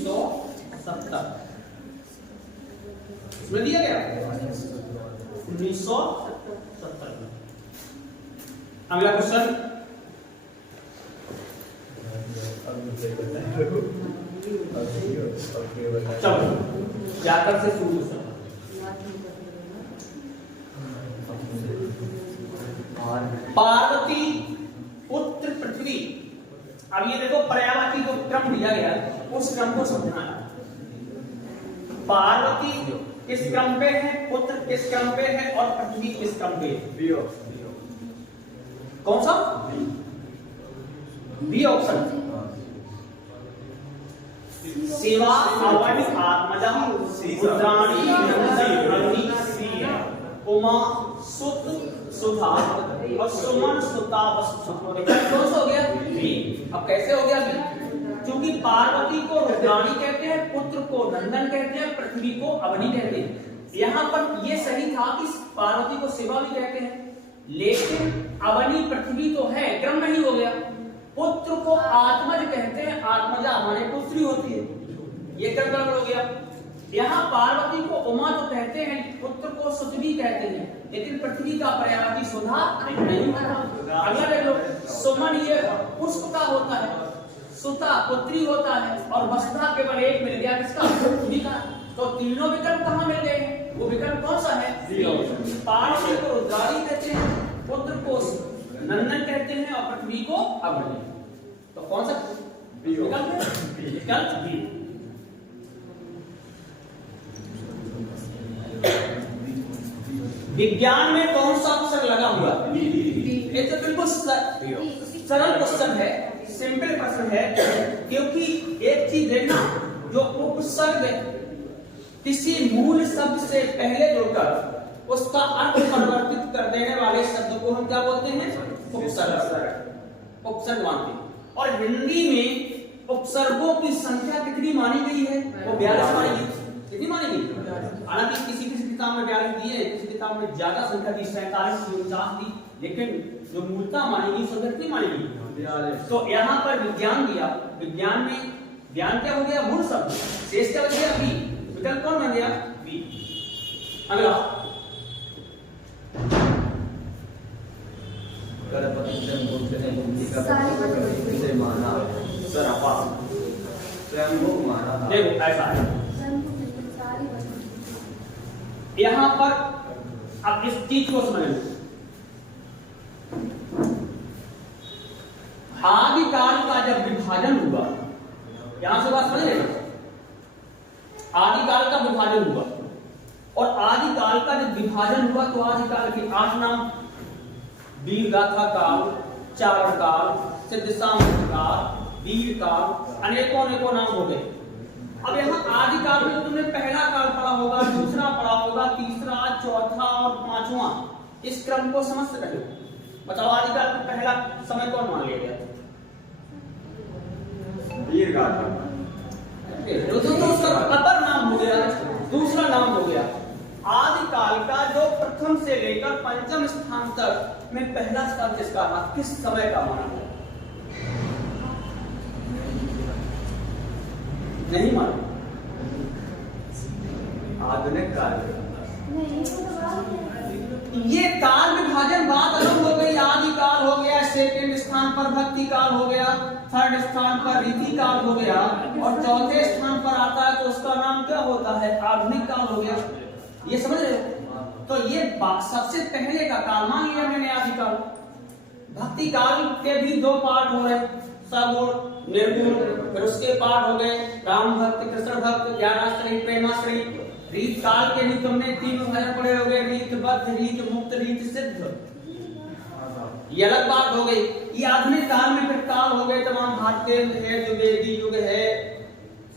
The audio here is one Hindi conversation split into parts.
1970 इसमें दिया गया 1970 में। अगला क्वेश्चन, चलो जाकर से शुरू से पार्वती पुत्र पृथ्वी। अब ये देखो पर्यायवाची जो क्रम दिया गया उस क्रम को समझना है। पार्वती किस क्रम पे है, पुत्र किस क्रम पे है और पृथ्वी किस क्रम पे है? कौन सा बी ऑप्शन? शिवा अवनि आत्मजा रुद्राणी नंदी उमा सुत सुधा और सुमन सुता वसु। कौन सा हो गया? बी। अब कैसे हो गया बी? क्योंकि पार्वती को रुद्राणी कहते हैं, पुत्र को नंदन कहते हैं, पृथ्वी को अवनि कहते हैं। यहाँ पर ये सही था कि पार्वती को शिवा भी कहते हैं, लेकिन अवनि पृथ्वी तो है, क्रम नहीं हो गया। पुत्र को आत्मज कहते हैं, आत्मजा हमारे पुत्री होती है, ये क्रम गड़बड़ हो गया। यहाँ पार्वती को उमा तो कहते हैं, पुत्र को सुत भी कहते हैं, लेकिन पृथ्वी का पर्यायवाची सुधा नहीं होता। अगला देख लो, सुमन ये पुष्प का होता है, सुता पुत्री होता है और वसुधा केवल एक मिल गया किसका? पृथ्वी का। तो तीनों विकल्प कहाँ मिल गए? वो विकल्प कौन सा है? पार्वती को रुद्राणी कहते हैं, पुत्र को नंदन कहते हैं और पृथ्वी को अवनि। तो कौन सा विकल्प है? विकल्प बी। विज्ञान में कौन सा अक्षर लगा हुआ? ये तो बिल्कुल सरल क्वेश्चन है, सिंपल प्रश्न है। क्योंकि एक चीज देखना, जो उपसर्ग किसी मूल शब्द से पहले जुड़कर उसका अर्थ परिवर्तित कर देने वाले शब्द को हम क्या बोलते हैं? उपसर्ग। उपसर्ग मानते हैं। और हिंदी में उपसर्गों की संख्या कितनी मानी गई है? वो 42 मानी गई। कितनी मानी गई? हालांकि किसी किताब में 42 दी है, किसी किताब में ज्यादा संख्या दी, 47 49 दी, लेकिन जो मूलता मानी गई वो कितनी मानी गई? 42। तो यहाँ पर विज्ञान दिया, विज्ञान में ज्ञान क्या हो गया? मूल शब्द। शेष क्या बच गया? बी। विकल्प कौन बन गया? बी। अगला, देखो ऐसा है यहाँ पर। अब इस चीज को समझ लो, आदिकाल का जब विभाजन हुआ, यहां से बात समझ लेना, आदिकाल का विभाजन हुआ और आदिकाल का जब विभाजन हुआ तो आदिकाल के 8 नाम, वीरगाथा काल, चारण काल, सिद्धसामंत काल, वीर काल, अनेकों अनेकों नाम हो गए। अब यहाँ आदिकाल में तुमने पहला काल पढ़ा होगा, दूसरा पढ़ा होगा, तीसरा, चौथा और पांचवा, इस क्रम को समझ सकते हो? बताओ आदिकाल का पहला समय कौन मान लिया गया? वीरगाथा। तो उसका अपर नाम हो गया, दूसरा नाम हो गया। आदिकाल का जो प्रथम से लेकर पंचम स्थान तक में पहला स्थान किसका था? किस समय का माना गया? नहीं माना। आधुनिक काल। ये काल विभाजन बात अलग हो गई। आदिकाल हो गया, सेकंड स्थान पर भक्ति काल हो गया, थर्ड स्थान पर रीति काल हो गया और चौथे स्थान पर आता है तो उसका नाम क्या होता है? आधुनिक काल हो गया। ये समझ रहे हो? तो ये सबसे पहले का काल मान लिया मैंने, आदिकाल। भक्ति काल के भी 2 पार्ट हो रहे, सगुण निर्गुण, फिर उसके पार्ट हो गए राम भक्त, कृष्ण भक्त, ज्ञानाश्रयी, प्रेमाश्रयी। रीत काल के भी तुमने 3 विभाजन पढ़े हो गए, रीत बद्ध, रीत मुक्त, रीत सिद्ध। ये अलग बात हो गई। ये आधुनिक काल में फिर काल हो गए तमाम, भारतीय है, जो वेदी युग है,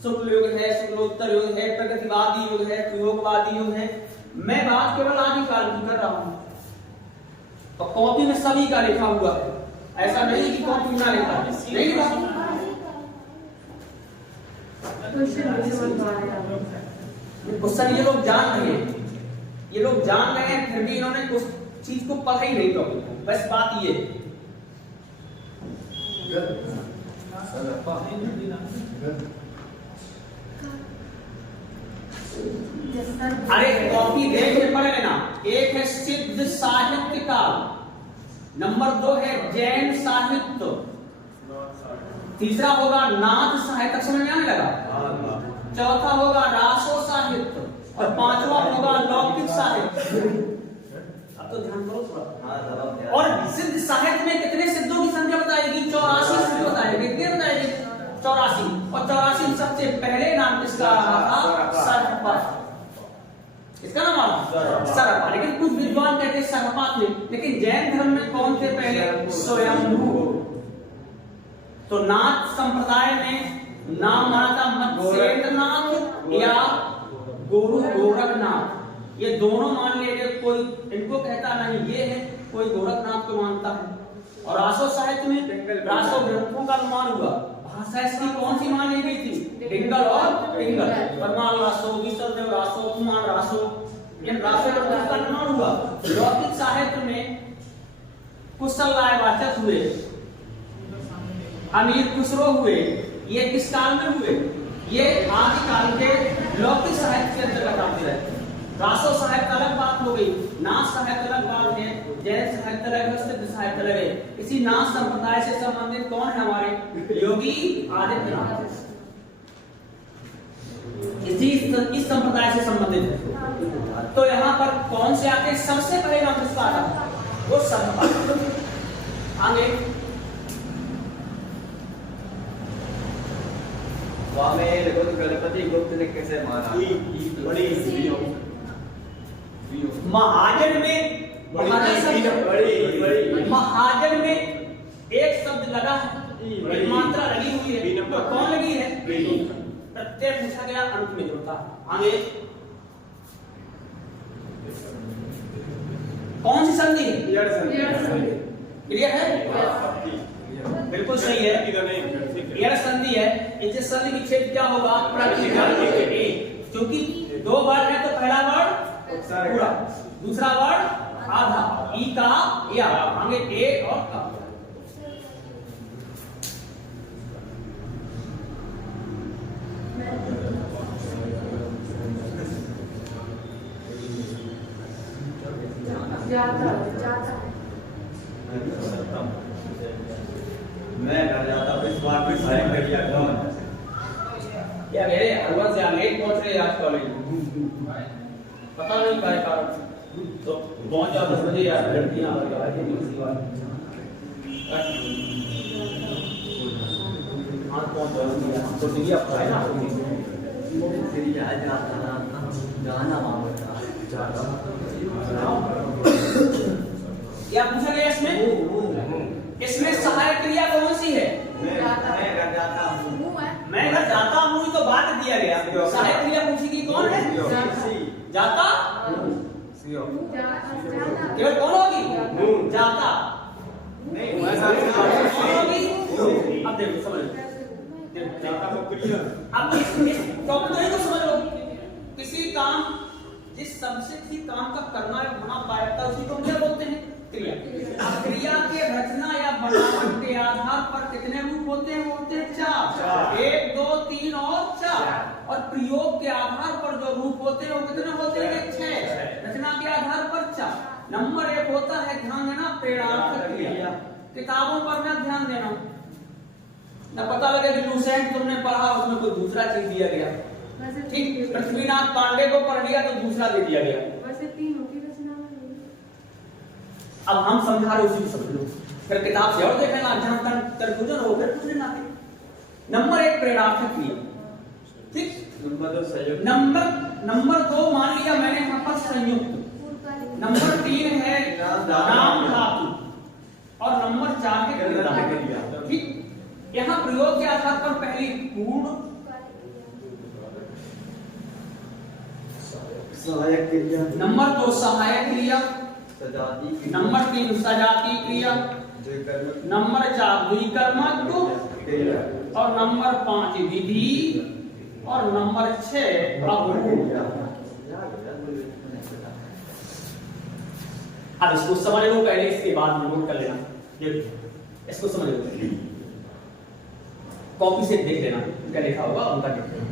शुक्ल युग है, शुक्लोत्तर युग है, प्रगतिवादी युग है, प्रयोगवादी युग है। मैं बात केवल आदिकाल की कर रहा हूं। तो कॉपी में सभी का लिखा हुआ है, ऐसा नहीं कि कॉपी ना लिखा है, नहीं लिखा। क्वेश्चन ये लोग जान रहे हैं, ये लोग जान रहे हैं, फिर भी इन्होंने कुछ चीज को पढ़ा ही नहीं। टॉपिक को बस बात ये अरे कॉपी देख के पढ़ लेना। एक है सिद्ध साहित्य काल, नंबर 2 है जैन साहित्य, तीसरा होगा नाथ साहित्य, समझ में आने लगा, चौथा होगा रासो साहित्य और पांचवा होगा लौकिक साहित्य। अब तो ध्यान करो थोड़ा। और सिद्ध साहित्य में कितने सिद्धों की संख्या बताएगी? 84 सिद्ध बताएगी। कितने बताएगी? 84। और 84 सबसे पहले नाम किसका रहा था? सरहपा। इसका नाम आया सरहपा। लेकिन कुछ विद्वान कहते हैं सरहपा थे, लेकिन जैन धर्म में कौन थे पहले? स्वयंभू। तो नाथ संप्रदाय में नाम माना था मत्स्येंद्रनाथ या गुरु गोरखनाथ। ये दोनों मान लिए, कोई इनको कहता नहीं ये है, कोई गोरखनाथ को मानता है। और रासो साहित्य में रासो ग्रंथों का अनुमान हुआ। भाषा इसकी कौन सी मानी गई थी? डिंगल और पिंगल। परमाल रासो, विसर्देव रासो, कुमार रासो, ये रासो ग्रंथों का अनुमान हुआ। लौकिक साहित्य में कुशल रायवाचक हुए, अमीर खुसरो हुए। ये किस काल में हुए? ये आदि काल के लौकिक साहित्य के अंतर्गत आते रहते हैं। रासो साहित्य अलग बात हो गई, नाथ साहित्य अलग बात है, जैन साहित्य अलग है, सिद्ध साहित्य अलग है। इसी नाथ संप्रदाय से संबंधित कौन है? हमारे योगी आदित्यनाथ। इस संप्रदाय से संबंधित है। तो यहाँ पर कौन से आते? सबसे पहले नाम किसका आता? वो सरहपा। आगे गणपति गुप्त ने कैसे माना? महाजन में महाजन में एक शब्द लगा है, एक मात्रा लगी हुई है। तो कौन लगी है? प्रत्यय पूछा गया, अंत में जोड़ता। आगे कौन सी संधि है? क्लियर है? बिल्कुल सही है, यह संधि है। इस संधि विच्छेद क्या होगा? क्योंकि 2 वर्ड है तो पहला वर्ड पूरा, दूसरा वर्ड आधा, ई का या, आगे ए और का। मैं घर जाता हूँ, इस बार भी सारी बढ़िया कौन क्या कह रहे? हलवा से लेट पहुंच रहे आज कॉलेज, पता नहीं क्या कारण। तो पहुंच जाओ 10 बजे यार, लड़कियां आ गई दूसरी बार। हाँ पहुंच जाओ, तो डिग्री आपका है ना? क्या पूछा गया इसमें? इसमें सहायक क्रिया कौन सी है? मैं घर जाता हूँ। मैं घर जाता हूँ तो बात दिया गया। सहायक क्रिया पूछी कि कौन है? जाता। केवल कौन होगी? जाता। नहीं, कौन होगी? अब देखो समझ लो। अब इस टॉपिक को समझ लो। किसी काम, जिस शब्द से किसी काम का करना या होना पाया उसी को क्या बोलते हैं? क्रिया। अब क्रिया के रचना या बनावट के आधार पर कितने रूप होते हैं? होते हैं 4। 1, 2, 3 और 4। और प्रयोग के आधार पर जो रूप होते हैं वो कितने होते हैं? 6। रचना के आधार पर 4। नंबर 1 होता है, ध्यान देना, प्रेरणार्थक क्रिया। किताबों पर ना ध्यान देना, न पता लगे कि लूसेंट तुमने पढ़ा उसमें कोई दूसरा चीज दिया गया। ठीक, पृथ्वीनाथ पांडे को पढ़ लिया तो दूसरा दे दिया गया। अब हम समझा रहे उसी को समझ लो, फिर किताब से और देखना, जहां तक हो फिर पूछे ना। नंबर 1 प्रेरणार्थक क्रिया। ठीक, नंबर 2 मान लिया मैंने यहाँ पर संयुक्त। नंबर 3 है नाम धातु और नंबर 4 है क्रिया। ठीक, यहाँ प्रयोग के आधार पर पहली पूर्ण सहायक क्रिया, नंबर 2 सहायक क्रिया, नंबर 3 सजाती क्रिया, नंबर 4 द्विकर्मक और नंबर 5 विधि और नंबर 6 अवरोध। अब इसको समझ लो पहले, इसके बाद में नोट कर लेना। इसको समझ लो, कॉपी से देख लेना क्या लिखा होगा उनका देख लेना।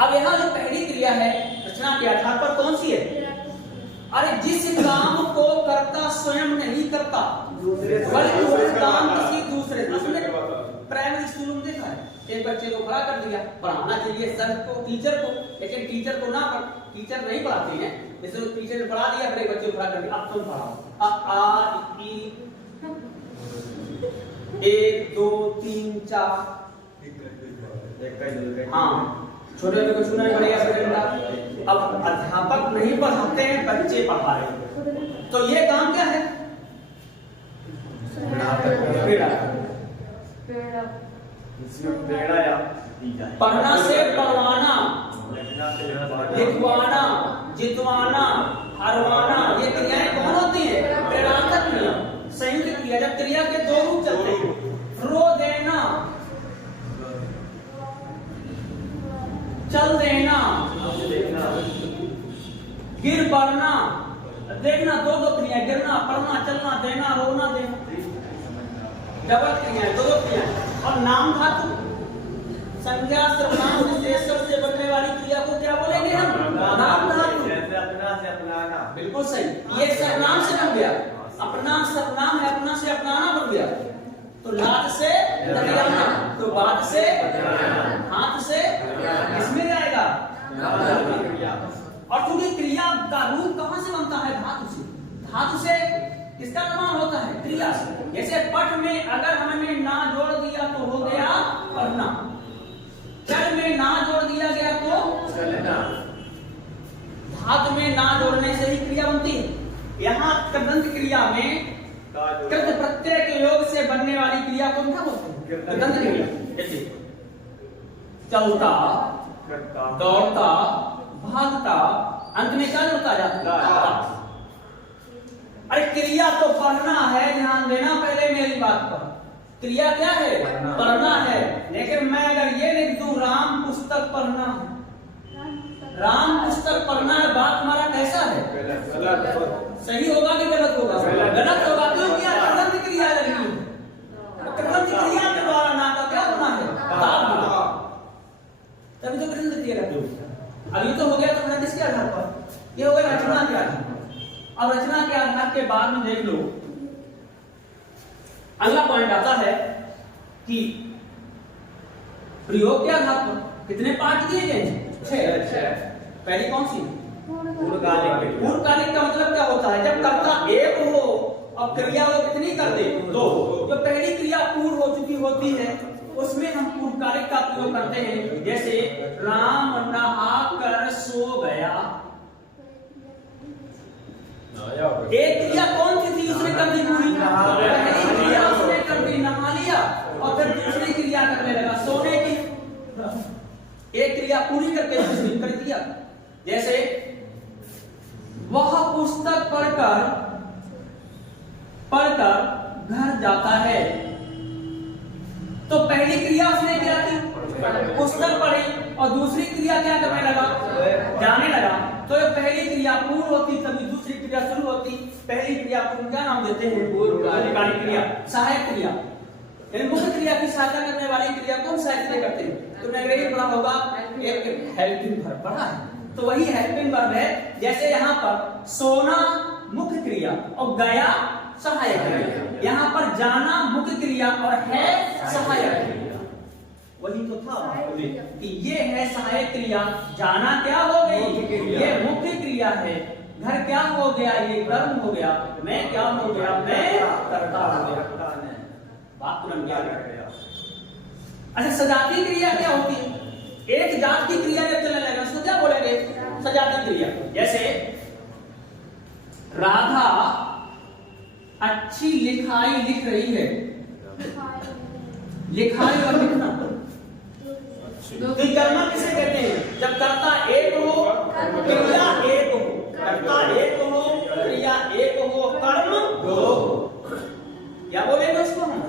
अब यहाँ जो पहली क्रिया है रचना के आधार पर कौन सी है? अरे जिस काम को करता स्वयं नहीं करता बल्कि वो काम किसी दूसरे, प्राइमरी स्कूल में देखा है, एक बच्चे को खड़ा कर दिया, पढ़ाना चाहिए सर को टीचर को, लेकिन टीचर को ना टीचर नहीं पढ़ाते हैं, जैसे टीचर ने पढ़ा दिया, फिर एक बच्चे को खड़ा कर दिया, अब तुम पढ़ाओ आ ई 1 2 3 4। हाँ, छोटे बच्चे को छूना नहीं पड़ेगा फिर। अब अध्यापक नहीं पढ़ाते हैं, बच्चे पढ़ा रहे हैं, तो ये काम क्या है? पढ़ना से पढ़वाना, लिखवाना, जितवाना, हरवाना, ये क्रियाएं कौन होती हैं? प्रेरणात्मक क्रिया, संयुक्त क्रिया। जब क्रिया के दो रूप चलते हैं, रो देना, चल देना, गिर पड़ना, देखना, दो क्रिया, गिरना, पढ़ना, चलना, देना, रोना, देना, डबल क्रिया, दो क्रिया। और नाम धातु, संज्ञा सर्वनाम विशेषण से बनने वाली क्रिया को क्या बोलेंगे हम? नाम धातु। जैसे अपना से अपनाना। बिल्कुल सही, ये सर्वनाम से बन गया, अपना सर्वनाम है, अपना से अपनाना बन गया, तो लाद से दरियाना, तो बाद से हाथ से किसमें जाएगा? और क्योंकि क्रिया का रूप कहां से बनता है? धातु से। धातु से किसका निर्माण होता है? क्रिया से। जैसे पठ में अगर हमने ना जोड़ दिया तो हो गया पढ़ना, चल में ना जोड़ दिया गया तो चलना। धातु में ना जोड़ने से ही क्रिया बनती है। यहाँ कृदंत क्रिया में कृत प्रत्यय के योग से बनने वाली क्रिया को क्या बोलते हैं? कृदंत क्रिया। जैसे चलता, दौड़ता, भागता, अंत में क्या जोड़ता जाता है? अरे क्रिया तो पढ़ना है, ध्यान देना पहले मेरी बात पर। क्रिया क्या है? पढ़ना है। लेकिन मैं अगर ये लिख दूं राम पुस्तक पढ़ना है, राम पुस्तक पढ़ना है, बात हमारा कैसा है? सही होगा कि गलत होगा? गलत होगा। क्यों? कृदंत क्रिया लगी है, कृदंत क्रिया के द्वारा ना का क्या बना है? तभी तो कृदंत क्रिया लगी। अभी तो हो गया तो किसके आधार पर? ये हो गया रचना के आधार पर। अब रचना के आधार के बाद में देख लो, अगला पॉइंट आता है कि प्रयोग के आधार पर कितने पार्ट दिए गए हैं? 6। पहली कौन सी? पूर्वकालिक। पूर्वकालिक का मतलब क्या होता है? जब कर्ता एक हो और क्रिया वो कितनी कर दे? 2। जो पहली क्रिया पूर्व हो चुकी होती है उसमें हम पूर्वकालिक का प्रयोग करते हैं। जैसे राम नहा कर सो गया, एक क्रिया कौन सी थी? उसने कर दी पूरी। पहली क्रिया उसने कर दी, नहा लिया, और फिर दूसरी क्रिया करने लगा सोने की। एक क्रिया पूरी करके दूसरी कर दिया। जैसे वह पुस्तक पढ़कर घर जाता है, तो पहली क्रिया उसने क्या की? पुस्तक पढ़ी, और दूसरी क्रिया क्या करने लगा? जाने लगा। तो ये पहली क्रिया पूर्व होती, तभी दूसरी क्रिया शुरू होती। पहली क्रिया को क्या नाम देते हैं? पूर्वकालिक क्रिया। सहायक क्रिया, मुख्य क्रिया की सहायता करने वाली क्रिया को सहायता करते हैं। तो अंग्रेजी पढ़ा होगा, एक हेल्पिंग वर्ब पढ़ा है, तो वही हेल्पिंग वर्ब है। जैसे यहाँ पर सोना मुख्य क्रिया और गया सहायक क्रिया, यहाँ पर जाना मुख्य क्रिया और है सहायक क्रिया। वही तो था कि ये है सहायक क्रिया, जाना क्या हो गई? ये मुख्य क्रिया है। घर क्या हो गया? ये कर्म हो गया। मैं क्या हो गया? मैं कर्ता हो गया। बात तुरंत क्या कर गया? अच्छा, सजाती क्रिया क्या होती है? एक जात की क्रिया जब चलने लगा उसको क्या बोलेंगे? सजाती क्रिया। जैसे राधा अच्छी लिखाई लिख रही है, लिखाई और लिखना। तो कर्म किसे कहते हैं? जब कर्ता एक हो, क्रिया एक हो, कर्ता एक हो, क्रिया एक हो, कर्म 2 हो। क्या बोलेंगे उसको हम?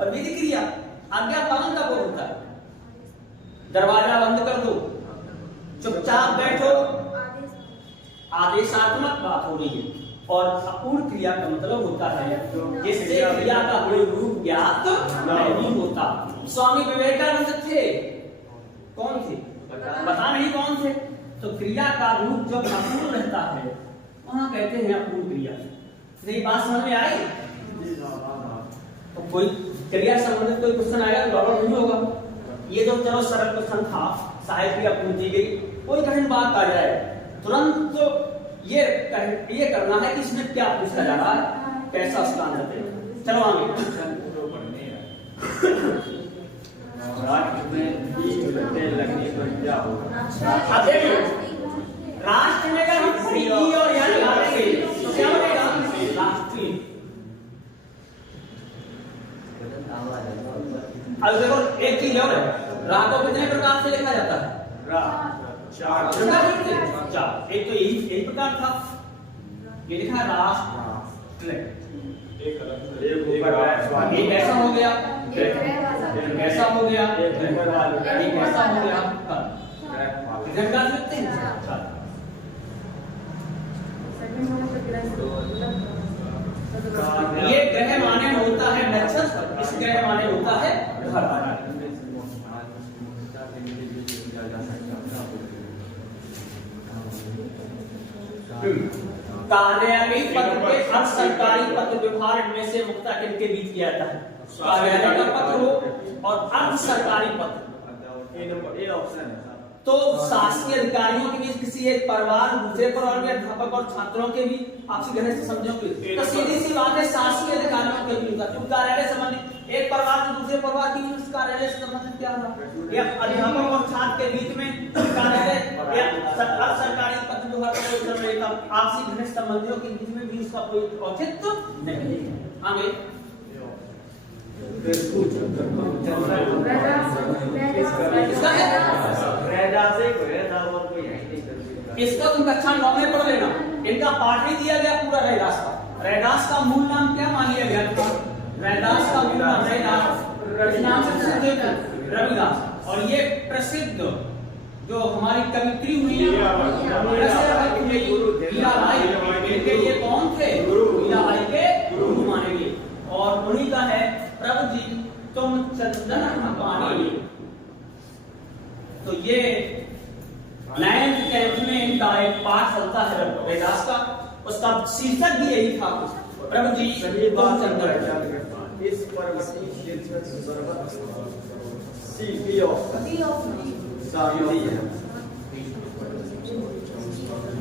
और विधि क्रिया आज्ञा पालन का बोध होता है। दरवाजा बंद कर दो, चुपचाप बैठो, आदेशात्मक बात हो रही है। और अपूर्ण क्रिया का मतलब होता है जिससे क्रिया का कोई रूप ज्ञात नहीं होता। स्वामी विवेकानंद थे, कौन थे? क्रिया का रूप जब अपूर्ण रहता है वहां कहते हैं अपूर्ण क्रिया। नहीं बात समझ में आई? तो कोई क्रिया संबंधित कोई क्वेश्चन आएगा तो गड़बड़ नहीं होगा। ये तो चलो सरल क्वेश्चन था, सहायक क्रिया पूछी गई, कोई कठिन बात आ जाए तुरंत तो ये करना है कि इसमें क्या पूछा जा रहा है, कैसा उसका आंसर देना। चलो आगे। राष्ट्र में लगने पर क्या होगा? अब देखो राष्ट्र में अगर हम सी और या लगा देंगे तो क्या बनेगा? राष्ट्रीय। अब देखो एक चीज और है, रा को कितने प्रकार से लिखा जाता है? चार। एक तो यही प्रकार था, ये लिखा राष्ट्र, एक ऐसा हो गया, एक ऐसा हो गया, एक ऐसा हो गया। प्रकार लिखते हैं। ये ग्रह माने होता है नक्षत्र, इस ग्रह माने होता है घर। कार्यालयी पत्र के अर्ध सरकारी पत्र व्यवहार में से मुक्ता किनके बीच किया जाता है? कार्यालय का पत्र हो और अर्ध सरकारी पत्र। ए ऑप्शन है। तो शासकीय अधिकारियों के बीच किसी एक परिवार दूसरे परिवार में अध्यापक और छात्रों के भी आपसी घनिष्ठ समझौते, तो सीधी सी बात है शासकीय अधिकारियों के बीच का कार्यालय संबंधित एक परिवार में दूसरे परिवार के बीच कार्यालय से संबंधित क्या था? या अध्यापक और छात्र के बीच में कार्यालय या सरकारी पत्र व्यवहार आपसी घनिष्ठ संबंधियों के बीच में भी उसका कोई औचित्य नहीं है। आगे इसको तुम कक्षा 9 में पढ़ लेना। इनका पाठ ही दिया गया पूरा रैदास का। रैदास का मूल नाम क्या मान लिया गया था? रैदास का मूल नाम रैदास, रचना से रविदास। और ये प्रसिद्ध जो हमारी कवित्री हुई है ये कौन थे? मीराबाई के गुरु माने गए। और उन्हीं का है प्रभु जी तुम चंदन पानी। तो ये 9th 10th में इनका एक पाठ चलता है वेदास का, उसका शीर्षक भी यही था, प्रभु जी तुम चंदन। इस पर्वती शीर्षक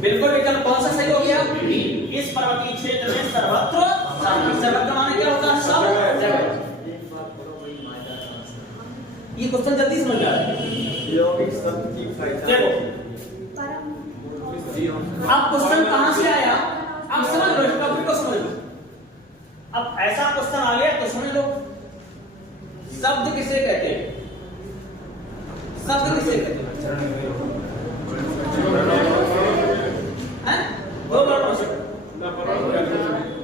बिल्कुल विकल्प कौन सा सही हो गया? इस पर्वतीय क्षेत्र में सर्वत्र शांति। सर्वत्र माने क्या होता है? सब जगह। ये क्वेश्चन जल्दी समझ आ रहा है। देखो अब क्वेश्चन कहां से आया, अब समझ लो, इस टॉपिक को समझ लो। अब ऐसा क्वेश्चन आ गया तो समझ लो शब्द किसे कहते हैं? शब्द किसे कहते हैं? दो वर्णों से,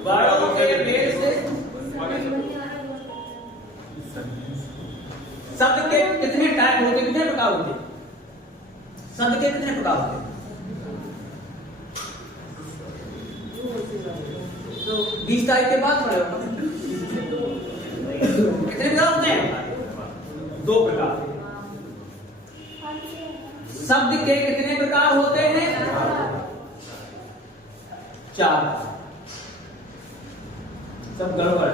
वर्णों के मेल से शब्द के कितने टाइप होते, कितने प्रकार होते? शब्द के कितने प्रकार होते? 20 तारीख के बाद पढ़ेगा। कितने प्रकार होते हैं? 2 प्रकार। शब्द के कितने प्रकार होते हैं? 4। सब गड़बड़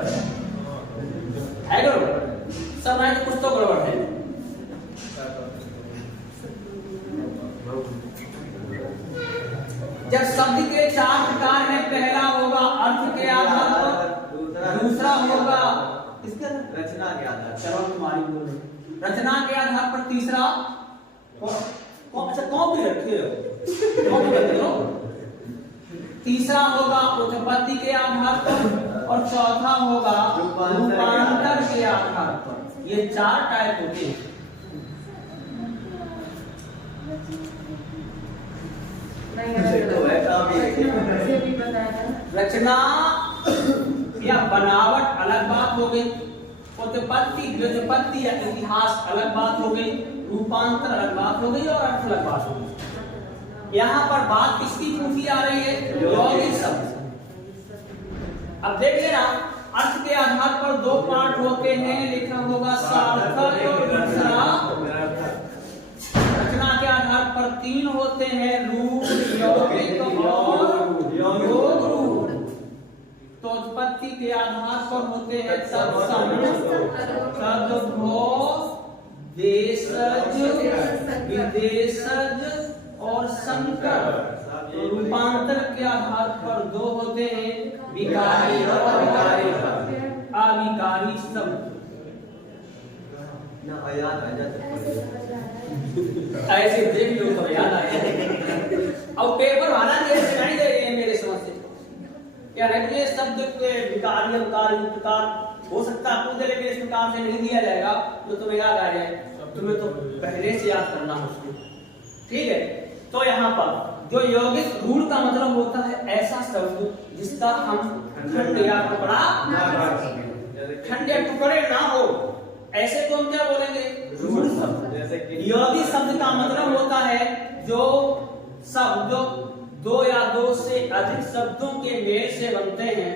है गड़बड़, सब नहीं तो कुछ तो गड़बड़ है। जब शब्द के 4 प्रकार हैं, पहला होगा अर्थ के आधार पर, दूसरा होगा इसके रचना के आधार पर, चलो तुम्हारी बोल रचना के आधार पर, तीसरा अच्छा कॉपी रखे हो, कॉपी रखे हो, तीसरा होगा उत्पत्ति के आधार पर और चौथा होगा रूपांतर के आधार पर। ये 4 टाइप होते हैं। रचना या बनावट अलग बात हो गई, उत्पत्ति व्युत्पत्ति या इतिहास अलग बात हो गई, रूपांतर अलग बात हो गई और अर्थ अलग बात हो गई। यहाँ पर बात किसकी पूछी आ रही है? यौगिक शब्द। अब देख लेना, अर्थ के आधार पर 2 पार्ट होते हैं, लिखा होगा सार्थक और दूसरा। रचना के आधार पर तीन होते हैं रूढ़, यौगिक और योग रूढ़। तो उत्पत्ति के आधार पर होते हैं तत्सम, तद्भव, देशज, विदेशज और संकर। तो रूपांतर के आधार पर दो होते हैं विकारी और अविकारी शब्द। ऐसे देख लो तो याद आया। अब पेपर वाला नहीं दे रहे हैं मेरे समझ से क्या है, शब्द के विकारी अविकारी प्रकार हो सकता है आपको इस प्रकार से नहीं दिया जाएगा तो तुम्हें याद आ जाए, तुम्हें तो पहले से याद करना है उसको। ठीक है, तो यहाँ पर जो यौगिक रूढ़ का मतलब होता है ऐसा शब्द जिसका हम खंड या टुकड़ा, खंड या टुकड़े ना हो, ऐसे को हम क्या बोलेंगे रूढ़ शब्द। यौगिक शब्द का मतलब होता है जो शब्द दो या दो से अधिक शब्दों के मेल से बनते हैं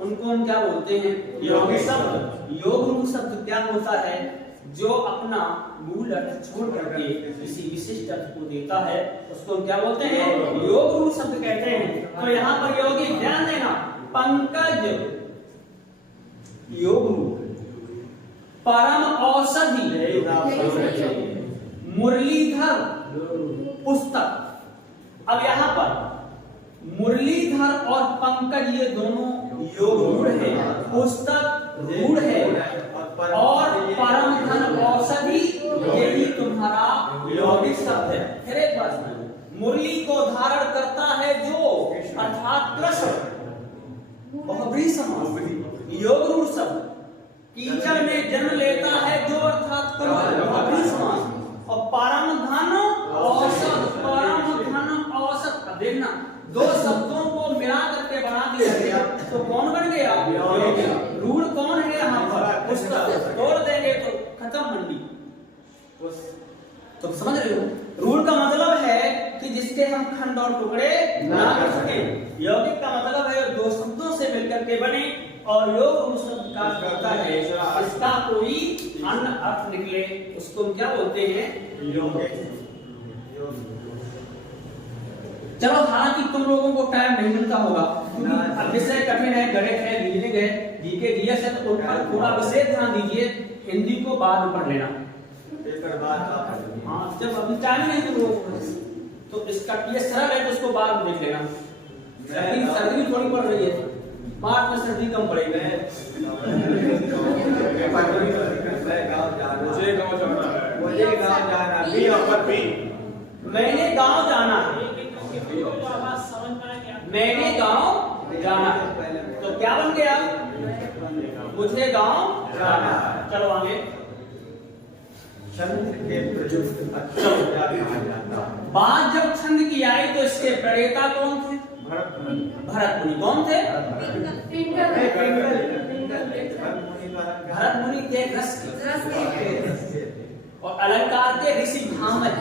उनको हम क्या बोलते हैं यौगिक शब्द। योग रूढ़ शब्द क्या होता है, जो अपना मूल अर्थ छोड़ करके किसी विशिष्ट अर्थ को देता है उसको हम क्या बोलते हैं योग रूढ़ शब्द कहते हैं। तो यहाँ पर योगी ध्यान देना, पंकज योग रूढ़, परम औषधि मुरलीधर पुस्तक। अब यहाँ पर मुरलीधर और पंकज ये दोनों योग रूढ़ है, पुस्तक रूढ़ है और परम धन औषधि यही तुम्हारा यौगिक शब्द है। फिर एक बात सुनो, मुरली को धारण करता है जो अर्थात कृष्ण, बहुब्री समास योग रूढ़ शब्द। कीचड़ में जन्म लेता है जो अर्थात बहुब्री समास। और परम धन औषध, परम धन औषध। अब देखना दो शब्दों को मिला करके बना दिया गया तो कौन बन गया यौगिक। रूढ़ कौन है यहाँ पर, पुस्तक। तोड़ देंगे तो खत्म मंडी। तो समझ रहे हो, रूढ़ का मतलब है कि जिसके हम खंड और टुकड़े ना कर सके। यौगिक का मतलब है दो शब्दों से मिलकर के बने और योग उस शब्द का करता है इसका कोई अन्य अर्थ निकले उसको हम क्या बोलते हैं यौगिक। चलो हालांकि तुम लोगों को टाइम नहीं मिलता होगा क्योंकि विषय कठिन है, गणित है, रीजनिंग है, जीके जीएस है, तो उन पर थोड़ा विशेष ध्यान दीजिए। हिंदी को बाद में पढ़ लेना। हाँ, जब अभी टाइम नहीं तो इसका ये सरल है तो उसको बाद में देख लेना। लेकिन सर्दी भी थोड़ी पड़ रही है, मार्च में सर्दी कम पड़ेगी। मैंने गांव जाना है, मैंने गांव जाना है तो क्या बन गया मुझे गांव जाना है। चलो आगे, बात जब छंद की आई तो इसके प्रणेता कौन थे, भरत मुनि। कौन थे, भरत मुनि थे रस के और अलंकार के ऋषि भामह।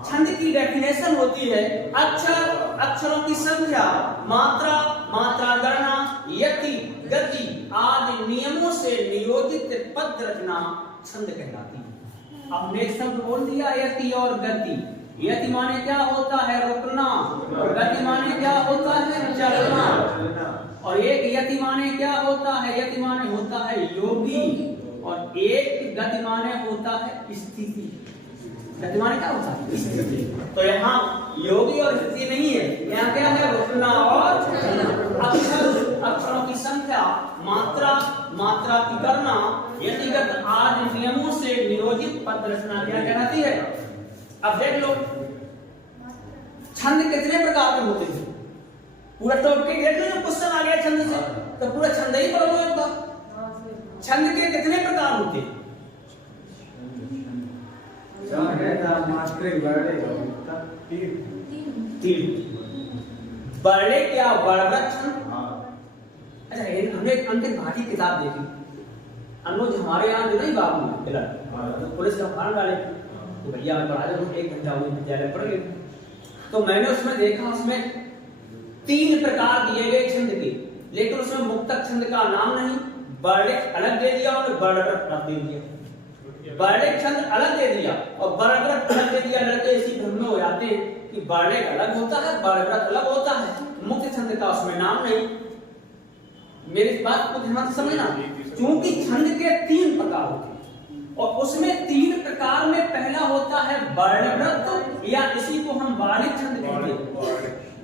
छंद की डेफिनेशन होती है अक्षर, अक्षरों की संख्या, मात्रा, मात्रा गणना, यति, गति आदि नियमों से नियोजित पद रचना छंद कहलाती है। अब नेक्स्ट शब्द बोल दिया यति और गति। यति माने क्या होता है रुकना, और गति माने क्या होता है चलना, और एक यति माने क्या होता है, यति माने होता है योगी, और एक गति माने होता है स्थिति। गति माने क्या होता है स्थिति। तो यहाँ योगी और स्थिति नहीं है, यहाँ क्या है रुकना और अक्षर, अक्षरों की संख्या, मात्रा, मात्रा की गणना, यतिगत आदि नियमों से नियोजित पद रचना क्या कहलाती है। अब देख लो छंद कितने प्रकार के होते हैं, पूरा टॉपिक देख लो। जो क्वेश्चन आ गया छंद से तो पूरा छंद ही पढ़ लो एक बार। छंद के कितने प्रकार होते हैं, तीन। बड़े क्या वर्णक छंद। अच्छा हमने अंकित भाटी किताब देखी, अनुज हमारे यहाँ जो नहीं बाबू तो पुलिस का फॉर्म डाले तो भैया मैं पढ़ा रहा हूँ, 1 घंटा हुई विद्यालय पढ़ गए। तो मैंने उसमें देखा उसमें 3 प्रकार दिए गए छंद के, लेकिन उसमें मुक्तक छंद का नाम नहीं, वर्णक अलग दे दिया और वर्णक अलग दे दिया। वर्णक छंद अलग दे दिया और वर्णक अलग दे दिया, लड़के इसी भ्रम में हो जाते हैं कि वर्णक अलग होता है, वर्णव्रत अलग होता है, मुख्य छंद का उसमें नाम नहीं। मेरी बात को ध्यान से समझना, क्योंकि छंद के 3 प्रकार होते हैं और उसमें 3 प्रकार में पहला होता है वर्णव्रत या इसी को हम वार्णिक छंद कहते हैं,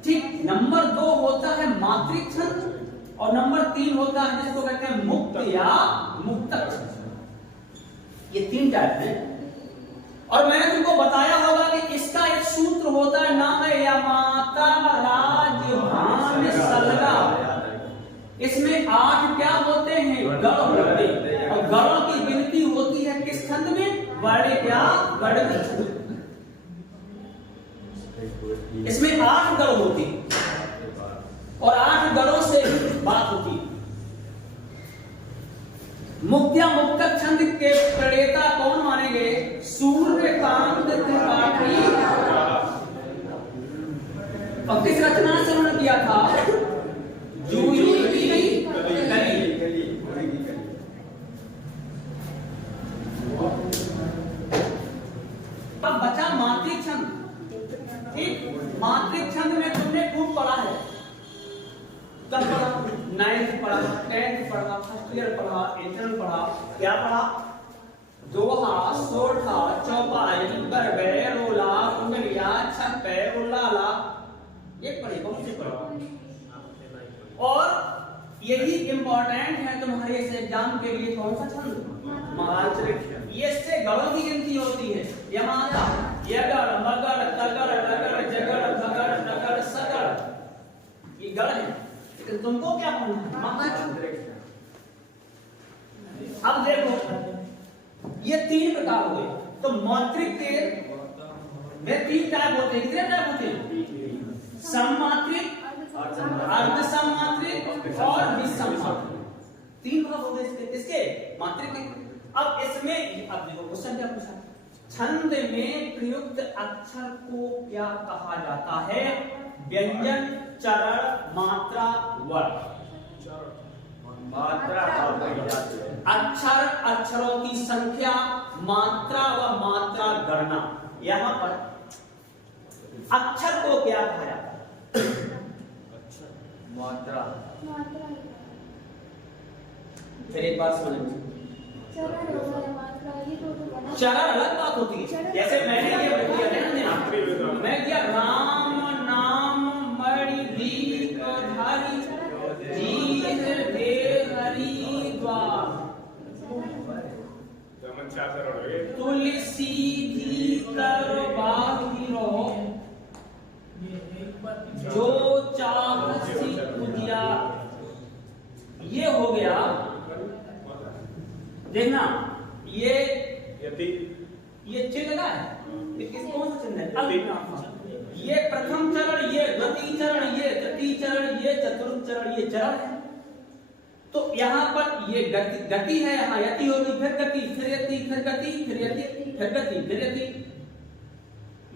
ठीक। नंबर 2 होता है मात्रिक छंद और नंबर 3 होता है जिसको कहते हैं मुक्त या मुक्तक छंद। ये 3 टाइप हैं और मैंने तुमको बताया होगा कि इसका एक सूत्र होता है, नाम है यमाता राजभान सलगा। इसमें 8 क्या होते हैं? गण होते हैं और गणों की गिनती होती है किस छंद में? वर्णिक या वर्णव्रत छंद। इसमें 8 गण होती और 8 गणों से बात होती। मुक्त या मुक्तक छंद के प्रणेता कौन मानेंगे? सूर्यकांत त्रिपाठी। और किस रचना से उन्होंने किया था? जूही की कली। अब बचा मात्रिक छंद, ठीक। मात्रिक छंद में तुमने खूब पढ़ा है, कब पढ़ा? 9th पढ़ा, 10th पढ़ा, फर्स्ट ईयर पढ़ा, इंटर पढ़ा। क्या पढ़ा? दोहा, सोठा, चौपाई, बरबे, रोला, उंगलिया, छप्पे, उल्लाला, ये पढ़े, कौन से पढ़े? और यही इंपॉर्टेंट है तुम्हारे इस एग्जाम के लिए, कौन सा छंद? मात्रिक। ये से गणों की गिनती होती है। यमाता, यगड़, मगड़, तगड़, लगड़, जगड़, भगड़, नगड़, सगड़, ये गण है। तुमको क्या पढ़ना है? अब देखो ये 3 प्रकार हुए। तो मात्रिक के में 3 टाइप होते हैं। कितने टाइप होते हैं? सममात्रिक, अर्ध सममात्रिक और विसममात्रिक। 3 भाग होते हैं इसके मात्रिक के। अब इसमें अब देखो क्वेश्चन क्या पूछा? छंद में प्रयुक्त अक्षर को क्या कहा जाता है? व्यंजन, चरण, मात्रा, वर्ण। मात्रा अक्षर, अक्षरों की संख्या, मात्रा व मात्रा गणना। यहाँ पर अक्षर को क्या कहा जाता है? मात्रा। फिर एक बार समझ, चरण अलग बात होती है। जैसे मैंने ये किया है, मैं किया राम नाम मणि दीप धारी जीत दे हरि द्वार तुलसी भीतर बाहिरो जो चाहसी उजिया। ये हो गया, देखना ये चिन्ह लगा है, ये किस कौन सा चिन्ह है? ये प्रथम चरण, ये द्वितीय चरण, ये तृतीय चरण, ये चतुर्थ चरण, ये चरण है। तो यहाँ पर ये गति है, यहाँ यति होगी, फिर गति, फिर यति, फिर गति, फिर यति, फिर गति, फिर यति।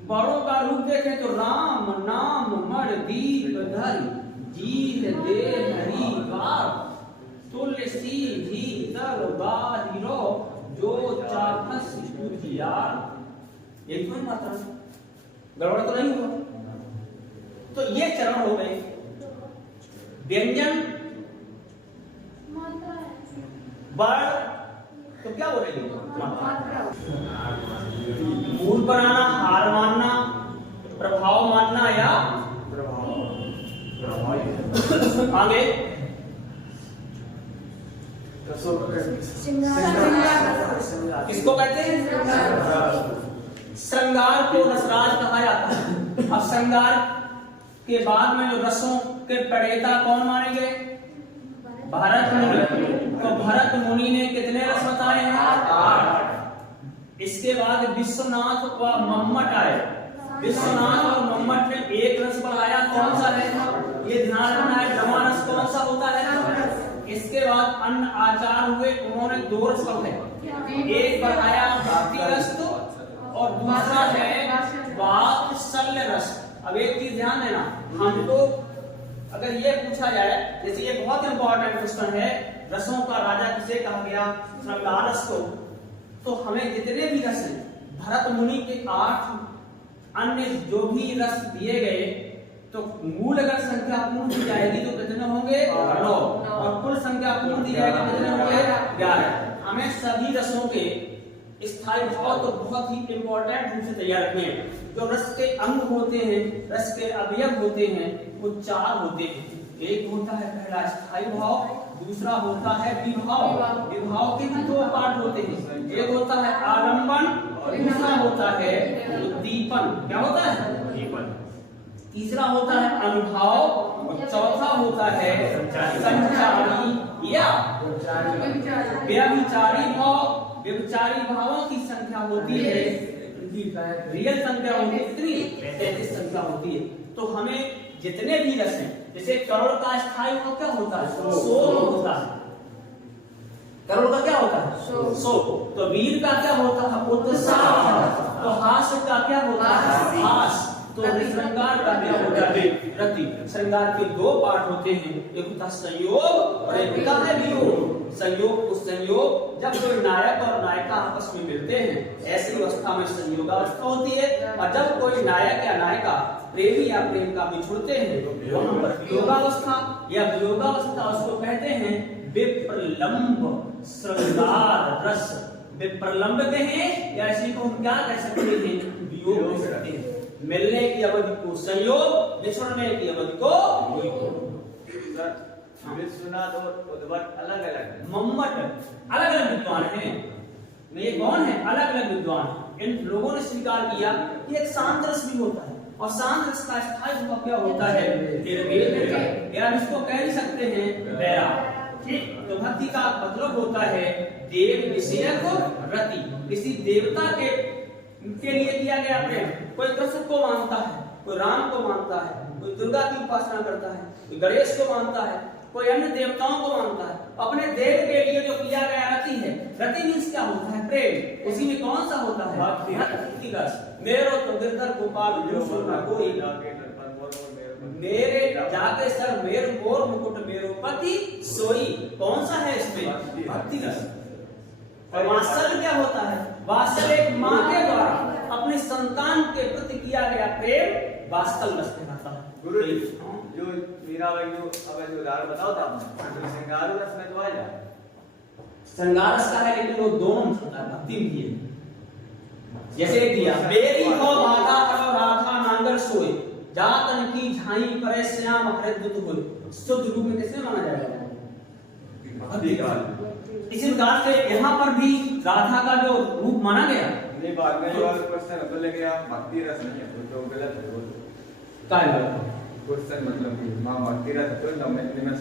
बड़ों का रूप देखें तो राम नाम मण दीप धरि जीत दे हरि द्वार तुलसी भीतर बाहिरो जो चाहस उजियार। यही तो मात्रा, गड़बड़ तो नहीं हुआ। तो ये चरण हो गए। व्यंजन, वर्ण, तो क्या बोलेंगे? मूल बनाना, हार मानना, प्रभाव मानना या आगे किसको कहते हैं? श्रृंगार को रसराज कहा जाता है। अब श्रृंगार के बाद में जो रसों के प्रणेता कौन मानेंगे? भरत मुनि। तो भरत मुनि ने कितने रस बताए हैं? 8। इसके बाद विश्वनाथ व मम्मट आए। विश्वनाथ और मम्मट ने एक रस बढ़ाया, कौन सा है? ये ध्यान रखना है, जमानस कौन सा होता है? इसके बाद अन्य आचार्य हुए, उन्होंने 2 रस बढ़ाए, एक बढ़ाया भक्ति रस और दूसरा है वात्सल्य रस। अब एक चीज ध्यान देना, हमको अगर ये पूछा जाए, जैसे ये बहुत इंपॉर्टेंट क्वेश्चन है, रसों का राजा किसे कहा गया? श्रृंगार रस को। तो हमें जितने भी रस हैं, भरत मुनि के 8 अन्य जो भी रस दिए गए तो मूल अगर संख्या पूर्ण दी जाएगी तो कितने होंगे 9 और कुल संख्या पूर्ण दी जाएगी कितने होंगे 11। हमें सभी रसों के स्थायी भाव तो बहुत ही इंपॉर्टेंट रूप से तैयार रखने हैं। जो रस के अंग होते हैं, रस के अवयव होते हैं, वो 4 होते हैं। एक होता है पहला स्थायी भाव, दूसरा होता है विभाव। विभाव के भी 2 पार्ट होते हैं, एक होता है आलंबन और दूसरा होता है उद्दीपन। क्या होता है? उद्दीपन। तीसरा होता है अनुभाव और चौथा होता है संचारी या व्यभिचारी भाव। व्यभिचारी भावों की संख्या होती है, रियल संख्या होती है कितनी? 33 संख्या होती है। तो हमें जितने भी रस हैं, जैसे करोड़ का स्थायी भाव क्या होता है? 100 होता है। करोड़ का क्या होता है? 100। तो वीर का क्या होता है? उत्साह। तो हास्य का क्या होता है? हास। तो श्रृंगार का क्या होता है? रति। श्रृंगार के 2 पार्ट होते हैं, एक होता है संयोग और एक होता है वियोग। संयोग, उस संयोग जब कोई नायक और नायिका आपस में मिलते हैं, ऐसी अवस्था में संयोगावस्था होती है। और जब कोई नायक या नायिका प्रेमी या प्रेमिका बिछुड़ते हैं, वहां पर वियोगावस्था या वियोगावस्था उसको कहते हैं विप्रलंब श्रृंगार रस। विप्रलंब कहें या इसी को हम क्या कह सकते हैं? वियोग कह सकते हैं। मिलने की अवधि को संयोग, बिछुड़ने की अवधि को वियोग। विश्वनाथ और उद्भट अलग अलग है। मम्मट अलग अलग विद्वान हैं। ये कौन है? अलग अलग विद्वान हैं। इन लोगों ने स्वीकार किया कि एक शांत रस भी होता है और शांत रस का स्थायी भाव क्या होता है? निर्वेद। या इसको कह नहीं सकते हैं बैरा। ठीक। तो भक्ति का मतलब होता है देव विषयक रति। किसी देवता के लिए किया गया प्रेम। कोई कृष्ण को मानता है, कोई राम को मानता है, कोई दुर्गा की उपासना करता है, कोई गणेश को मानता है, कोई अन्य देवताओं को मानता है। अपने देव के लिए जो किया गया रति है। रति मींस क्या होता है? प्रेम। उसी में कौन सा होता है? भक्ति रस। मेरो तो गिरधर गोपाल कोई मेरे जाके सर मेर मोर मुकुट मेरो पति सोई। कौन सा है इसमें? भक्ति रस। और वात्सल्य क्या होता है? वात्सल्य एक माँ के द्वारा अपने संतान के प्रति किया गया प्रेम वात्सल्य रस कहलाता है। गुरु जी, जो मीराबाई जो अब जो उदाहरण बताओ था आपने, तो श्रृंगार रस में तो आ जाए। श्रृंगार रस का है, लेकिन वो दोनों भक्ति भी है। जैसे दिया बेरी हो बाधा करो राधा नांगर सोए, जातन की झाई परे श्याम हृदय होए। शुद्ध रूप में कैसे माना जाएगा? भक्ति का। इसी प्रकार से यहाँ पर भी राधा का जो रूप माना गया। नहीं, बाद में जो क्वेश्चन तो लेके आप भक्ति रस नहीं है तो गलत है। क्या है क्वेश्चन? मतलब कि मां भक्ति रस तो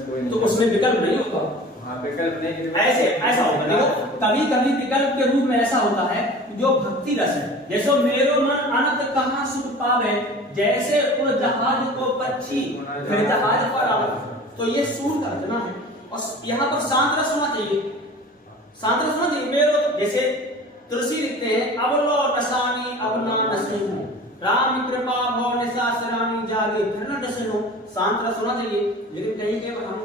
कोई तो उसमें विकल्प नहीं होगा। हाँ, विकल्प नहीं। ऐसे ऐसा होगा। देखो कभी कभी विकल्प के रूप में ऐसा होता है जो भक्ति रस है। जैसे मेरो मन अनंत कहाँ सुख पावे, जैसे उड़ जहाज को पक्षी फिर जहाज पर आवे। तो ये सूर का अर्चना है। और यहाँ पर शांत रस होना चाहिए। शांत रस होना चाहिए। मेरो जैसे तुलसी लिखते हैं अब लो नसानी अब ना नसी हूँ, राम कृपा भव निशा सरानी जागे फिर न डसे हो। शांत रस होना चाहिए। लेकिन कहीं कहीं पर हम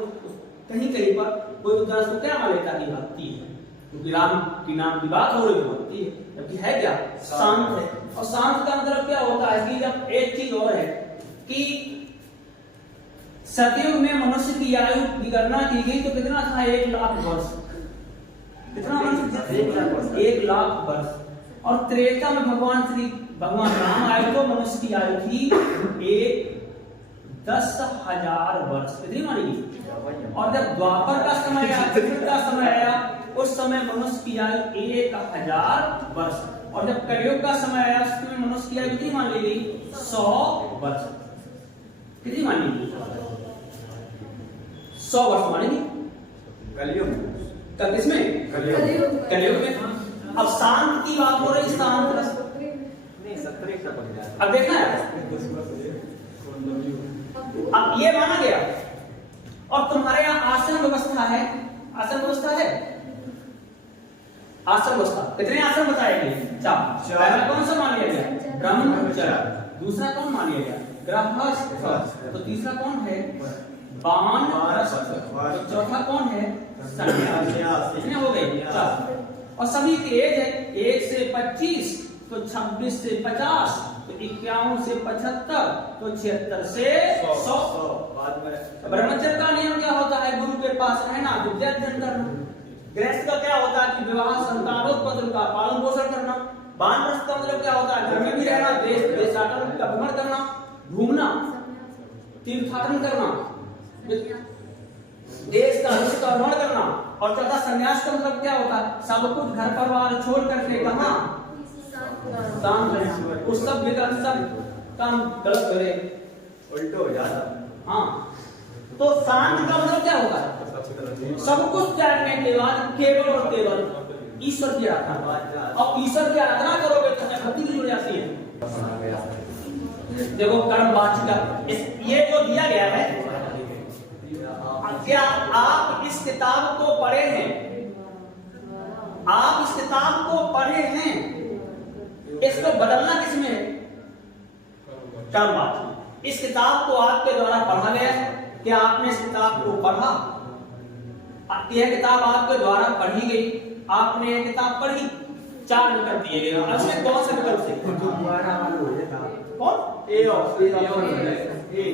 कहीं पर कोई उदास को क्या मान लेता है? भक्ति है, क्योंकि राम की नाम की बात हो रही है, भक्ति है। जबकि है क्या? शांत है। और शांत का मतलब क्या होता है कि जब एक चीज और है कि सतयुग में मनुष्य की आयु की गणना की गई तो कितना था? 1 लाख वर्ष। कितना वर्ष? 1 लाख वर्ष। और त्रेता में भगवान राम आए तो मनुष्य की आयु थी 10,000 वर्ष। कितनी मानी? और जब द्वापर का समय आया, त्रेता का समय आया, उस समय मनुष्य की आयु 1000 वर्ष। और जब कलयुग का समय आया उसमें मनुष्य की आयु कितनी मान ली गई? 100 वर्ष। कितनी मान ली गई? 100 वर्ष मानेगी। कलयुग किसमें? कलयुग में। अब शांत की बात हो रही, शांत रस नहीं 17 का पड़ जाए। अब देखना है। अब ये माना गया। और तुम्हारे यहाँ आसन व्यवस्था है। आसन व्यवस्था है। आसन व्यवस्था कितने आसन बताए गए? 4। पहला कौन सा मान लिया गया? ब्रह्मचर्य। दूसरा कौन मान लिया गया? गृहस्थ। तो तीसरा कौन है? वानप्रस्थ। तो चौथा कौन है? सन्यास। कितने हो गए? 4। और सभी की एज है 1 से 25 तो 26 से 50, तो 51 से 75, तो 76 से 100। बाद में ब्रह्मचर्य का नियम क्या होता है? गुरु के पास रहना, विद्या अध्ययन करना। गृहस्थ का क्या होता है? कि विवाह, संतानोत्पत्ति का पालन पोषण करना। वानप्रस्थ का मतलब क्या होता है? घर में भी रहना, देश देशाटन का भ्रमण करना, घूमना, तीर्थाटन करना, देश का विश्व का भ्रमण करना। और चौथा संन्यास का मतलब क्या होता है? सब कुछ घर परिवार छोड़ करके कहां शांत रहना। उस सब विकल्प सब काम गलत करे, उल्टो हो जाता। हाँ, तो शांत का मतलब क्या होता है? सब कुछ त्यागने के बाद केवल और केवल ईश्वर की आराधना। और ईश्वर की आराधना करोगे तो भक्ति भी जुड़ जाती है। देखो कर्म वाचिका, ये जो दिया गया है, क्या आप इस किताब को पढ़े हैं? आप इस किताब को पढ़े हैं? इसको बदलना किसमें है? कर्म वाचिका। इस किताब को आपके द्वारा पढ़ा गया है। क्या आपने इस किताब को पढ़ा? यह किताब आपके द्वारा पढ़ी गई, आपने यह किताब पढ़ी। 4 विकल्प दिए गए। अब इसमें कौन से विकल्प से? कौन? ए ऑप्शन ए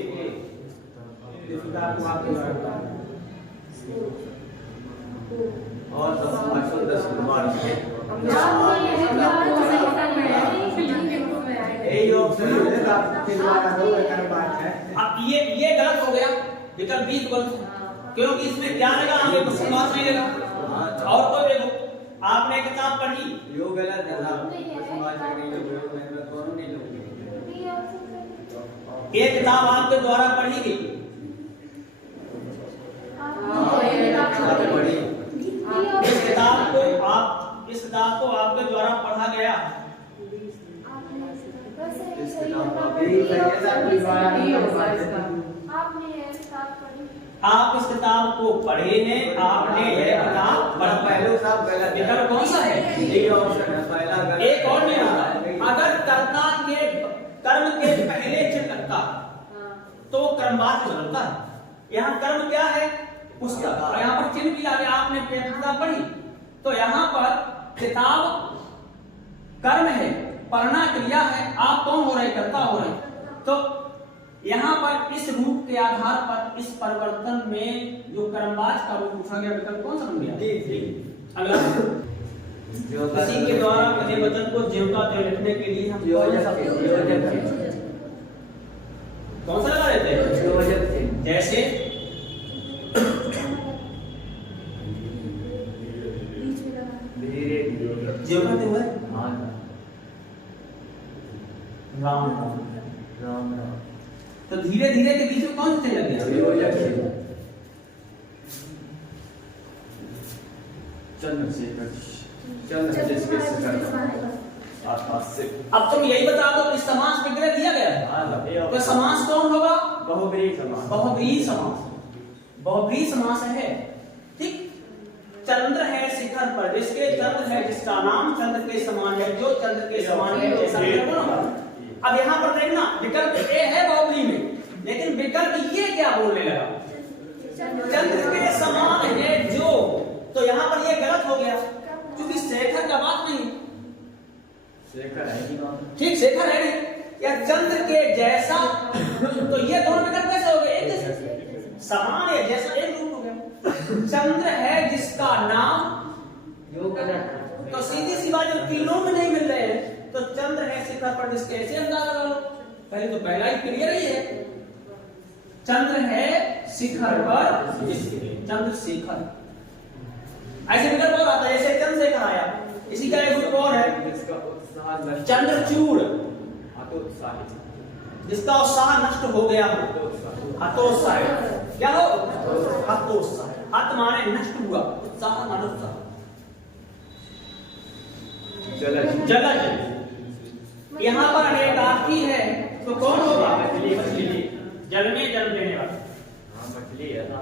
और सब 810 कुमार ए ऑप्शन अब ये गलत हो गया, विकल्प बी गलत है। क्योंकि इसमें क्या लगा? हमें कुछ समाज नहीं लगा। और कोई देखो, आपने किताब पढ़ी, यो गलत है ना, समाज में नहीं लोग में दोनों नहीं लोग। ये किताब आपके द्वारा पढ़ी गई। इस किताब को आपके द्वारा पढ़ा गया। आप इस किताब को पढ़े हैं, आपने यह किताब पढ़ा। पहले साहब गलत। विकल्प कौन सा है? ए ऑप्शन है पहला गलत। एक और नहीं होता है। अगर कर्ता के कर्म के पहले चिन्ह लगता तो कर्म बाद में बदलता है। यहाँ कर्म क्या है? पुस्तक। और यहाँ पर चिन्ह भी आ गया। आपने किताब पढ़ी, तो यहाँ पर किताब कर्म है, पढ़ना क्रिया है। आप कौन हो रहे? कर्ता हो रहे। तो यहाँ पर इस रूप के आधार पर इस परिवर्तन में जो कर्मवाच का रूप पूछा गया, विकल्प कौन सा बन गया? अगला, किसी के द्वारा कहे वचन को जीवता त्यों लिखने के लिए हम कौन सा लगा देते हैं? जैसे जीवता त्यों है राम राम। तो धीरे धीरे के बीच में कौन सा लग गया? अब तुम यही बता दो कि समास विग्रह दिया गया है, तो समास कौन होगा? बहुब्रीहि समास। बहुब्रीहि समास। बहुब्रीहि समास है। ठीक। चंद्र है शिखर पर जिसके, चंद्र है जिसका नाम चंद्र के समान है, जो चंद्र के समान है जैसा कौन होगा? अब यहाँ पर देखना, विकल्प ए है बहुब्रीहि में, लेकिन विकल्प ये क्या बोलने लगा? चंद्र के समान है जो। तो यहाँ पर ये गलत हो गया, क्योंकि शेखर का बात नहीं। शेखर है ही ना। ठीक, शेखर है नहीं, या चंद्र के जैसा। तो ये दोनों विकल्प कैसे हो गए? एक जैसे, समान या जैसा, एक रूप हो गया। चंद्र है जिसका नाम, यो गलत। तो सीधी सी बात, जो तीनों में नहीं मिल रहे हैं, तो चंद्र है शिखर पर जिसके, ऐसे अंदाजा लगा लो। पहले तो पहला ही क्लियर ही है, चंद्र है शिखर पर जिसके, चंद्रशेखर। ऐसे विकल्प और आता है, जैसे चंद्रशेखर आया, इसी का एक रूप और है चंद्रचूड़, जिसका उत्साह नष्ट हो गया हो। हतोत्साह क्या हो? हतोत्साह। हत माने नष्ट हुआ, उत्साह माने उत्साह। जलज, यहाँ पर अनेकार्थी है, तो कौन होगा? मछली। जल में जन्म लेने वाला। मछली है ना,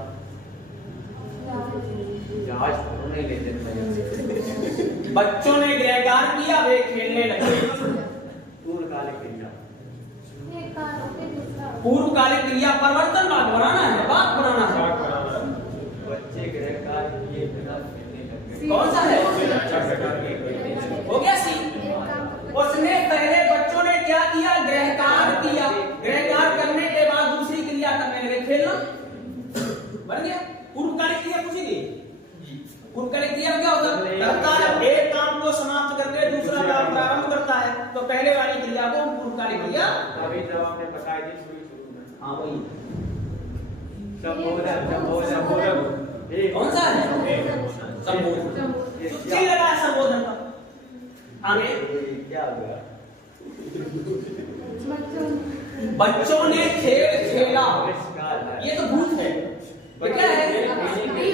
जहाज नहीं लेते। बच्चों ने गृहकार किया, वे खेलने लगे। पूर्वकालिक क्रिया परिवर्तन बात बनाना है, बात बनाना है। बच्चे गृहकार किए बिना खेलने लगे। कौन सा है? हो गया सी। उसने तो पहले वाली क्रिया को हम पूर्वकालिक क्रिया। अभी जब आपने बताई थी शुरू में। हाँ वही संबोधन कौन सा है? संबोधन। चुटकी लगा है संबोधन का। आगे क्या हुआ? बच्चों ने खेल खेला, ये तो भूत है। क्या है? ये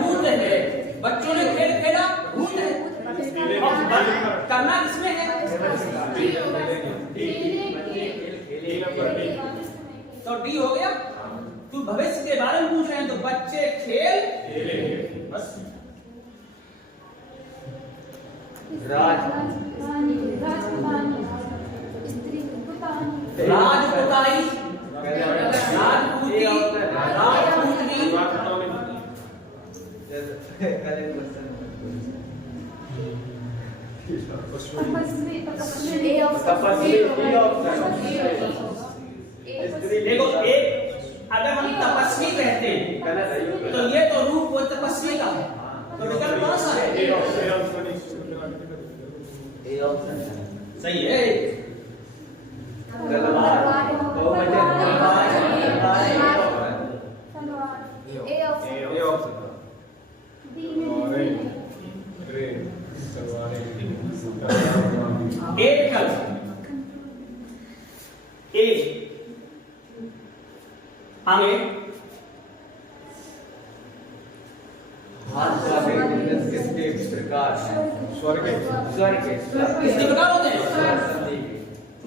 भूत है। बच्चों ने खेल खेला, भूत है। करना किसमें है? तो डी हो गया। तू भविष्य के बारे में पूछ रहे हैं तो बच्चे खेल बस। राजपुताई, राजपूती, राजपूतनी। देखो एक, अगर हम तपस्वी कहते हैं तो ये तो रूप वो तपस्वी का है, तो विकल्प कौन सा है? सही है। आगे किसके प्रकार स्वर्ग किसके प्रकार होते हैं?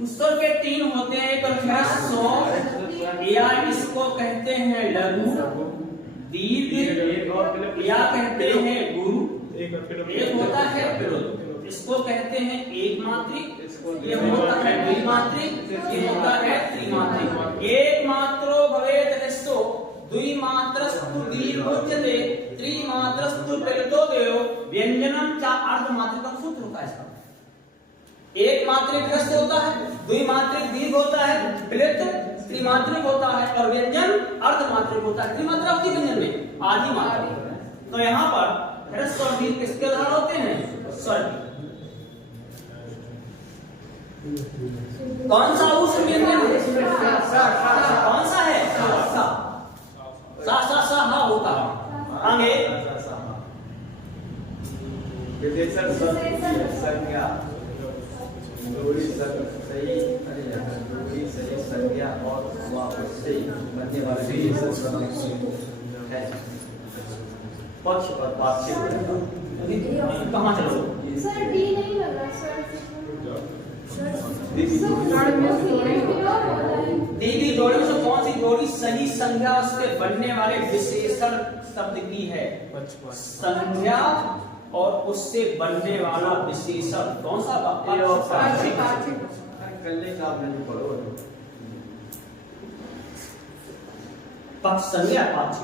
स्वर के 3 होते हैं। एक ह्रस्व, या इसको कहते हैं लघु, दीर्घ, या कहते हैं गुरु। एक होता है विरोध, इसको कहते हैं एक मात्रिक, ये होता है द्विमात्रिक, ये होता है त्रिमात्रिक। एक मात्रो भवेत ह्रस्वो, द्विमात्रस्तु दीर्घोच्यते, त्रिमात्रस्तु प्लुतो देयो। व्यंजनम च अर्धमात्रिकम सूत्र होता है इसका। एक मात्रिक ह्रस्व होता है, द्विमात्रिक दीर्घ होता है, प्लुत त्रिमात्रिक होता है, और व्यंजन अर्धमात्रिक होता है। त्रिमात्रा होती है व्यंजन में आधी मात्रा। तो यहाँ पर ह्रस्व और दीर्घ किसके उदाहरण होते हैं? स्वर। कौन सा उस व्यंजन है? कौन सा है? सा सा सा सा हा होता है। आगे संज्ञा जोड़ी सही संज्ञा और उससे बनने वाले है पक्ष और पाक्षिक। कहाँ चलो? सर डी नहीं लग रहा सर। दीदी जोड़ी में से कौन सी जोड़ी सही संज्ञा से बनने वाले विशेषण शब्द की है? संज्ञा और उससे बनने वाला विशेषण कौन सा? पक्ष संज्ञा पाक्षिक।